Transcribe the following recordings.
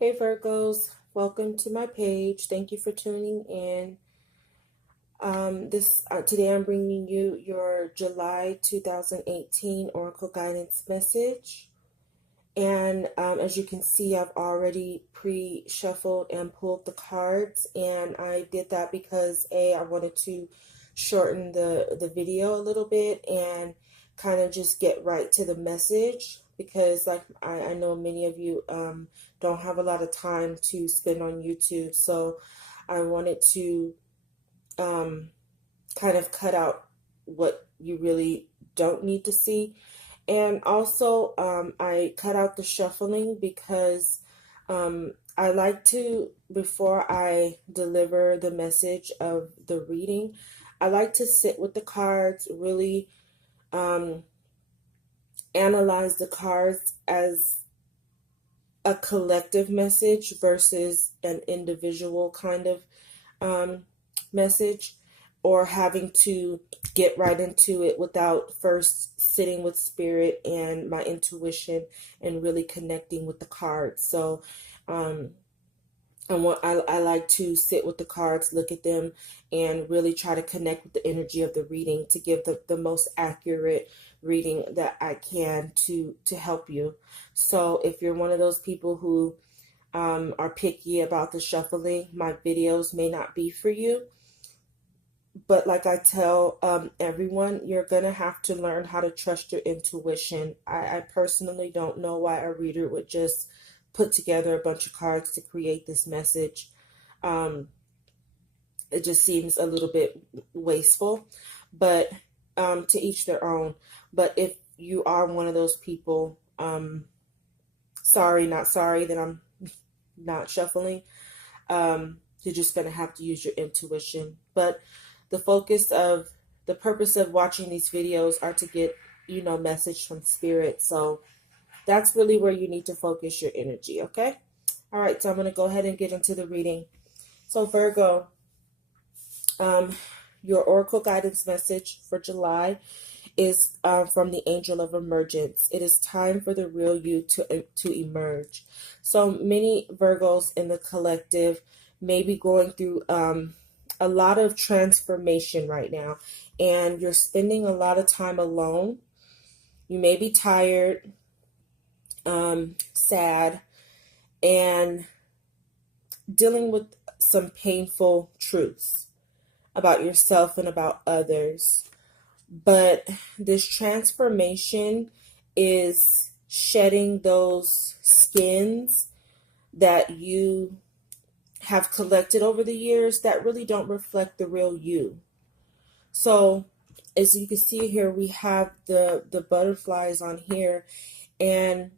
Hey Virgos, welcome to my page. Thank you for tuning in. This today I'm bringing you your July 2018 Oracle guidance message. And as you can see, I've already pre-shuffled and pulled the cards, and I did that because I wanted to shorten the video a little bit and kind of just get right to the message, because like I know many of you don't have a lot of time to spend on YouTube, so I wanted to um, kind of cut out what you really don't need to see. And also, I cut out the shuffling because I like to, before I deliver the message of the reading, I like to sit with the cards, really um, analyze the cards as a collective message versus an individual kind of message, or having to get right into it without first sitting with spirit and my intuition and really connecting with the cards. So I like to sit with the cards, look at them, and really try to connect with the energy of the reading to give the most accurate reading that I can to help you. So if you're one of those people who are picky about the shuffling, my videos may not be for you. But like I tell everyone, you're going to have to learn how to trust your intuition. I personally don't know why a reader would just put together a bunch of cards to create this message. Um, it just seems a little bit wasteful, but to each their own. But if you are one of those people, sorry, not sorry that I'm not shuffling. You're just going to have to use your intuition. But the purpose of watching these videos are to get, message from spirit. So that's really where you need to focus your energy, okay? All right, so I'm going to go ahead and get into the reading. So Virgo, your oracle guidance message for July is from the Angel of Emergence. It is time for the real you to emerge. So many Virgos in the collective may be going through a lot of transformation right now, and you're spending a lot of time alone. You may be tired, sad, and dealing with some painful truths about yourself and about others. But this transformation is shedding those skins that you have collected over the years that really don't reflect the real you. So as you can see here, we have the butterflies on here. And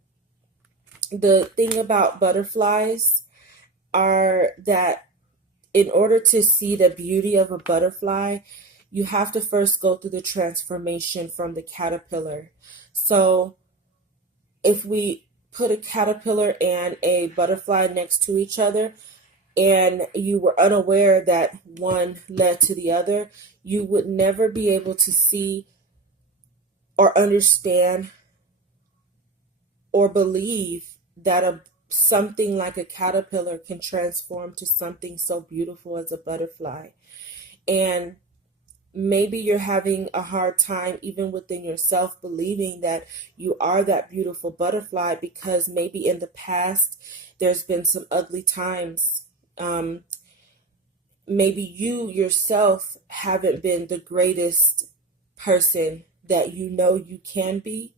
the thing about butterflies are that in order to see the beauty of a butterfly, you have to first go through the transformation from the caterpillar. So if we put a caterpillar and a butterfly next to each other, and you were unaware that one led to the other, you would never be able to see or understand or believe that something like a caterpillar can transform to something so beautiful as a butterfly. And maybe you're having a hard time even within yourself believing that you are that beautiful butterfly, because maybe in the past there's been some ugly times. Maybe you yourself haven't been the greatest person that you can be.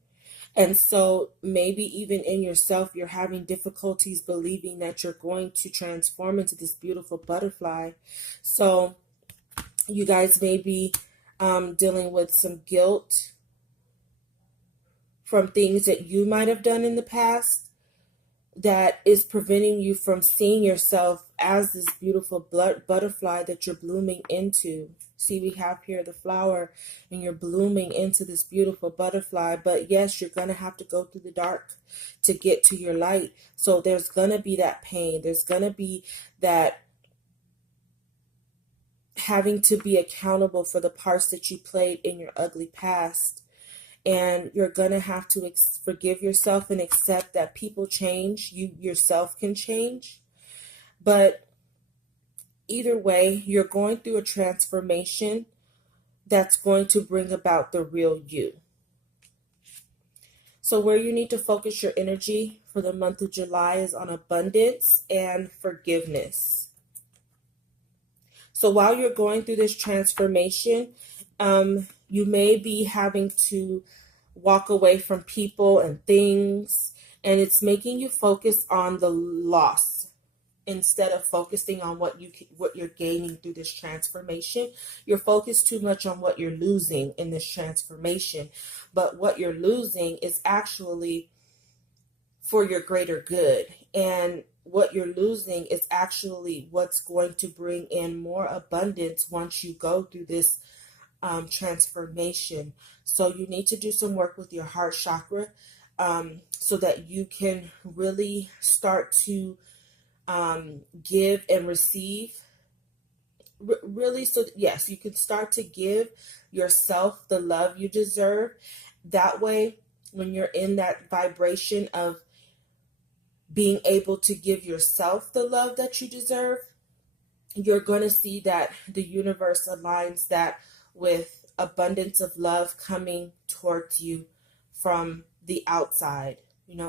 And so maybe even in yourself, you're having difficulties believing that you're going to transform into this beautiful butterfly. So you guys may be dealing with some guilt from things that you might have done in the past that is preventing you from seeing yourself as this beautiful butterfly that you're blooming into. See, we have here the flower, and you're blooming into this beautiful butterfly. But yes, you're going to have to go through the dark to get to your light. So there's going to be that pain. There's going to be that having to be accountable for the parts that you played in your ugly past. and you're going to have to forgive yourself and accept that people change. You yourself can change. But either way, you're going through a transformation that's going to bring about the real you. So where you need to focus your energy for the month of July is on abundance and forgiveness. So while you're going through this transformation, you may be having to walk away from people and things, and it's making you focus on the loss instead of focusing on what you're gaining through this transformation. You're focused too much on what you're losing in this transformation, but what you're losing is actually for your greater good, and what you're losing is actually what's going to bring in more abundance once you go through this transformation. So you need to do some work with your heart chakra, so that you can really start to give and receive. Really, so yes, you can start to give yourself the love you deserve. That way, when you're in that vibration of being able to give yourself the love that you deserve, you're going to see that the universe aligns that with abundance of love coming towards you from the outside,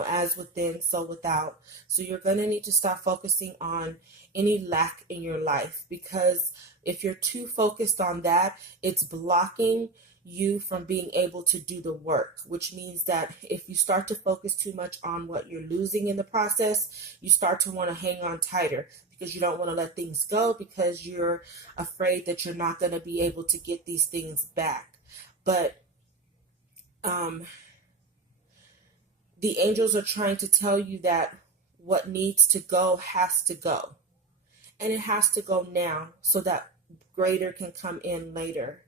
as within, so without. So you're going to need to stop focusing on any lack in your life, because if you're too focused on that, it's blocking you from being able to do the work, which means that if you start to focus too much on what you're losing in the process, you start to want to hang on tighter because you don't want to let things go, because you're afraid that you're not going to be able to get these things back. But the angels are trying to tell you that what needs to go has to go. And it has to go now so that greater can come in later.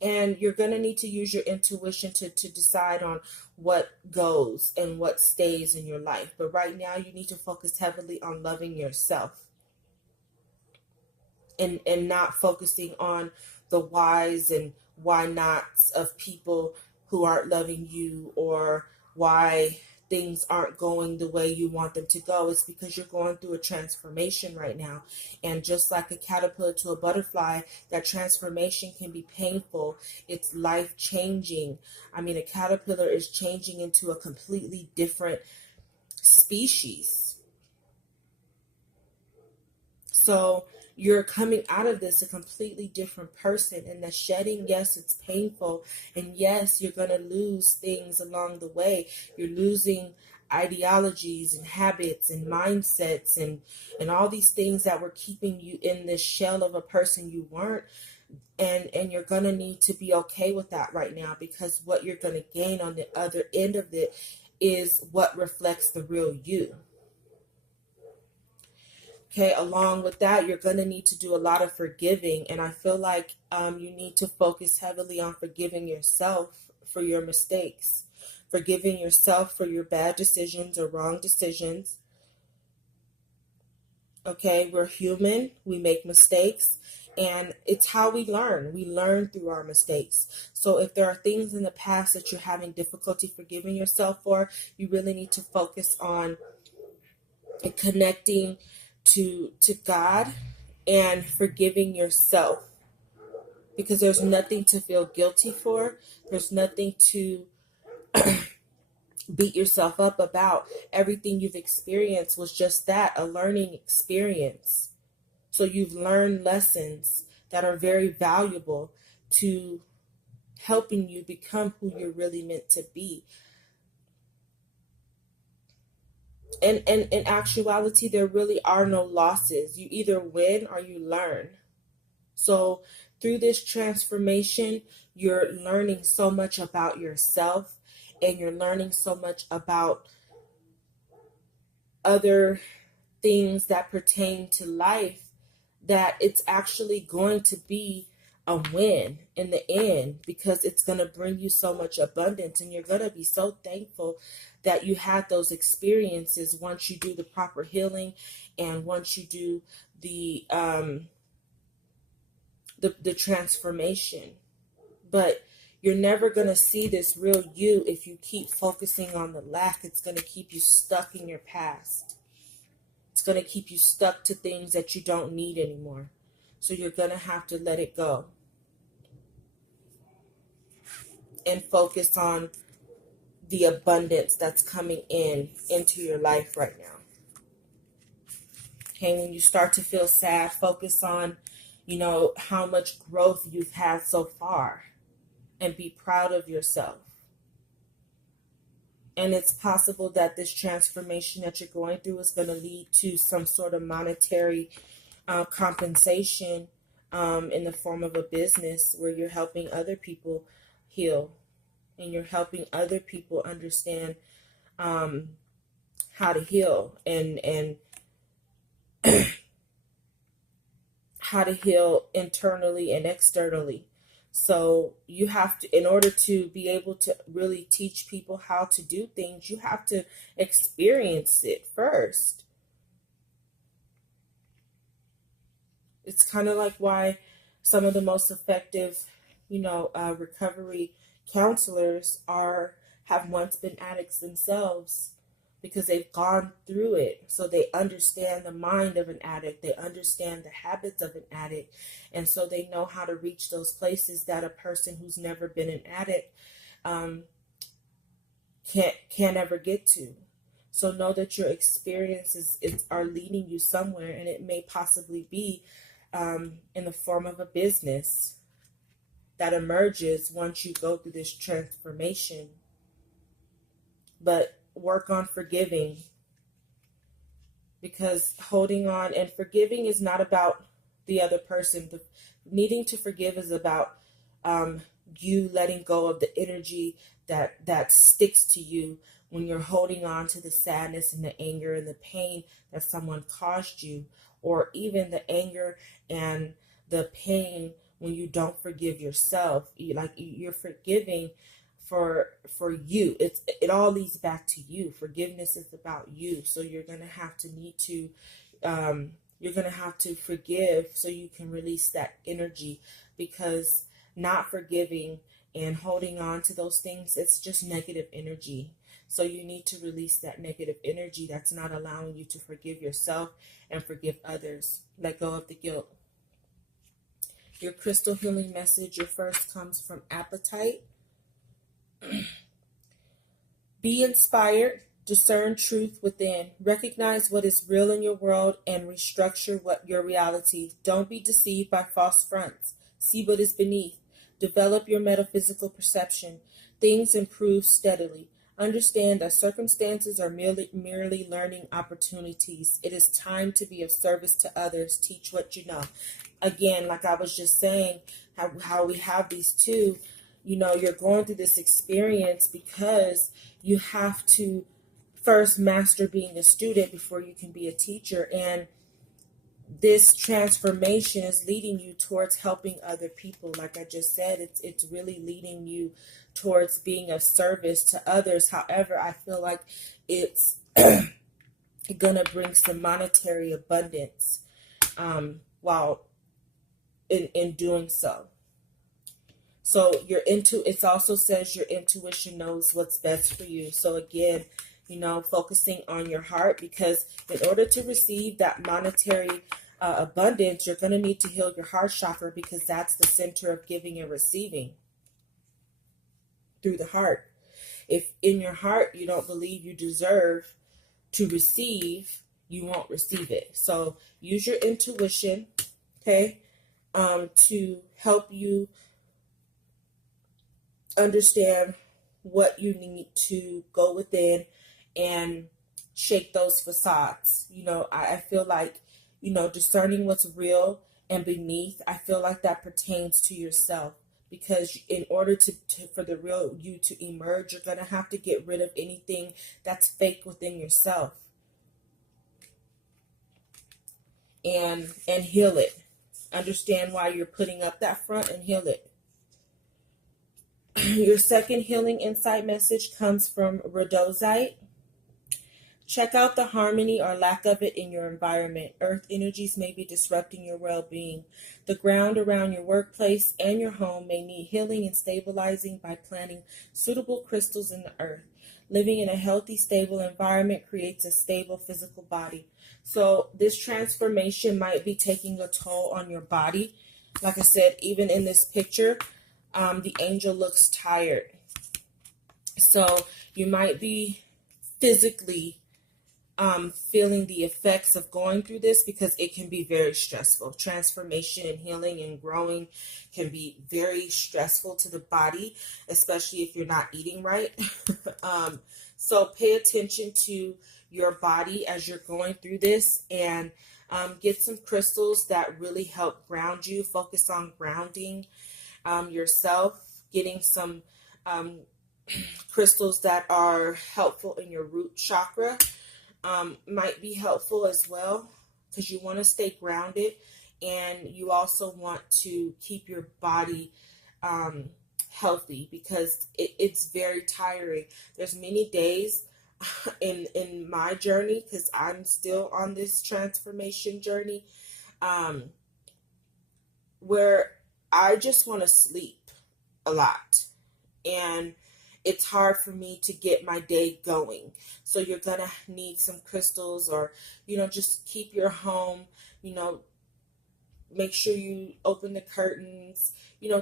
And you're going to need to use your intuition to decide on what goes and what stays in your life. But right now, you need to focus heavily on loving yourself, and not focusing on the whys and why nots of people who aren't loving you, or why things aren't going the way you want them to go. It's because you're going through a transformation right now. And just like a caterpillar to a butterfly, that transformation can be painful. It's life changing. I mean, a caterpillar is changing into a completely different species. So you're coming out of this a completely different person. And the shedding, yes, it's painful. And yes, you're going to lose things along the way. You're losing ideologies and habits and mindsets and all these things that were keeping you in this shell of a person you weren't. And you're going to need to be okay with that right now, because what you're going to gain on the other end of it is what reflects the real you. Okay, along with that, you're going to need to do a lot of forgiving. And I feel like you need to focus heavily on forgiving yourself for your mistakes, forgiving yourself for your bad decisions or wrong decisions. Okay, we're human. We make mistakes. And it's how we learn. We learn through our mistakes. So if there are things in the past that you're having difficulty forgiving yourself for, you really need to focus on connecting to God and forgiving yourself, because there's nothing to feel guilty for. There's nothing to beat yourself up about. Everything you've experienced was just that, a learning experience. So you've learned lessons that are very valuable to helping you become who you're really meant to be. And in actuality, there really are no losses. You either win or you learn. So through this transformation, you're learning so much about yourself, and you're learning so much about other things that pertain to life, that it's actually going to be a win in the end, because it's going to bring you so much abundance, and you're going to be so thankful that you had those experiences once you do the proper healing, and once you do the transformation. But You're never going to see this real you if you keep focusing on the lack. It's going to keep you stuck in your past. It's going to keep you stuck to things that you don't need anymore. So you're going to have to let it go and focus on the abundance that's coming into your life right now. Okay, when you start to feel sad, focus on, how much growth you've had so far and be proud of yourself. And it's possible that this transformation that you're going through is going to lead to some sort of monetary compensation in the form of a business where you're helping other people heal and you're helping other people understand how to heal and how to heal internally and externally. So you have to, in order to be able to really teach people how to do things, you have to experience it first. It's kind of like why some of the most effective, recovery counselors have once been addicts themselves, because they've gone through it. So they understand the mind of an addict. They understand the habits of an addict. And so they know how to reach those places that a person who's never been an addict can't ever get to. So know that your experiences are leading you somewhere, and it may possibly be in the form of a business that emerges once you go through this transformation. But work on forgiving, because holding on and forgiving is not about the other person. Needing to forgive is about you letting go of the energy that sticks to you when you're holding on to the sadness and the anger and the pain that someone caused you, or even the anger and the pain when you don't forgive yourself. You're forgiving for you. It all leads back to you. Forgiveness is about you. So you're gonna have to forgive so you can release that energy, because not forgiving and holding on to those things, it's just negative energy. So you need to release that negative energy that's not allowing you to forgive yourself and forgive others. Let go of the guilt. Your crystal healing message, your first, comes from Appetite. Be inspired, discern truth within, recognize what is real in your world, and restructure your reality. Don't be deceived by false fronts. See what is beneath. Develop your metaphysical perception. Things improve steadily. Understand that circumstances are merely learning opportunities. It is time to be of service to others. Teach what you know. Again, like I was just saying, how we have these two. You're going through this experience because you have to first master being a student before you can be a teacher. And this transformation is leading you towards helping other people. Like I just said, it's really leading you towards being of service to others. However, I feel like it's going to bring some monetary abundance while in doing so. So it also says your intuition knows what's best for you. So again, focusing on your heart, because in order to receive that monetary abundance, you're going to need to heal your heart chakra, because that's the center of giving and receiving, through the heart. If in your heart you don't believe you deserve to receive, you won't receive it. So use your intuition, okay, to help you understand what you need to go within and shake those facades. I feel like, discerning what's real and beneath, I feel like that pertains to yourself, because in order for the real you to emerge, you're going to have to get rid of anything that's fake within yourself and heal it. Understand why you're putting up that front and heal it. Your second healing insight message comes from Rhodozite. Check out the harmony or lack of it in your environment. Earth energies may be disrupting your well-being. The ground around your workplace and your home may need healing and stabilizing by planting suitable crystals in the earth. Living in a healthy, stable environment creates a stable physical body. So this transformation might be taking a toll on your body. Like I said, even in this picture, the angel looks tired. So you might be physically feeling the effects of going through this, because it can be very stressful. Transformation and healing and growing can be very stressful to the body, especially if you're not eating right. So pay attention to your body as you're going through this, and get some crystals that really help ground you. Focus on grounding yourself, getting some crystals that are helpful in your root chakra. Might be helpful as well, because you want to stay grounded, and you also want to keep your body healthy, because it's very tiring. There's many days in my journey, because I'm still on this transformation journey, where I just want to sleep a lot, and it's hard for me to get my day going. So you're going to need some crystals, or, just keep your home, make sure you open the curtains,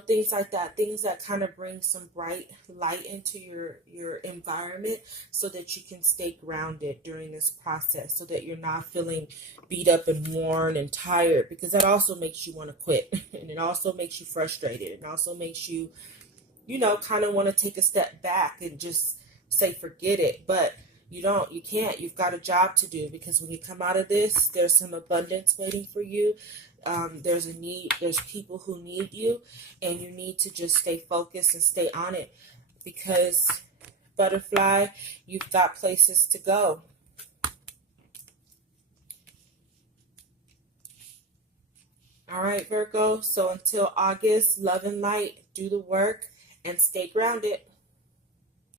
things like that, things that kind of bring some bright light into your environment, so that you can stay grounded during this process, so that you're not feeling beat up and worn and tired, because that also makes you want to quit. And it also makes you frustrated. It also makes you kind of want to take a step back and just say, forget it. But you can't. You've got a job to do, because when you come out of this, there's some abundance waiting for you. There's a need. There's people who need you, and you need to just stay focused and stay on it, because, butterfly, you've got places to go. All right, Virgo. So until August, love and light, do the work, and stay grounded.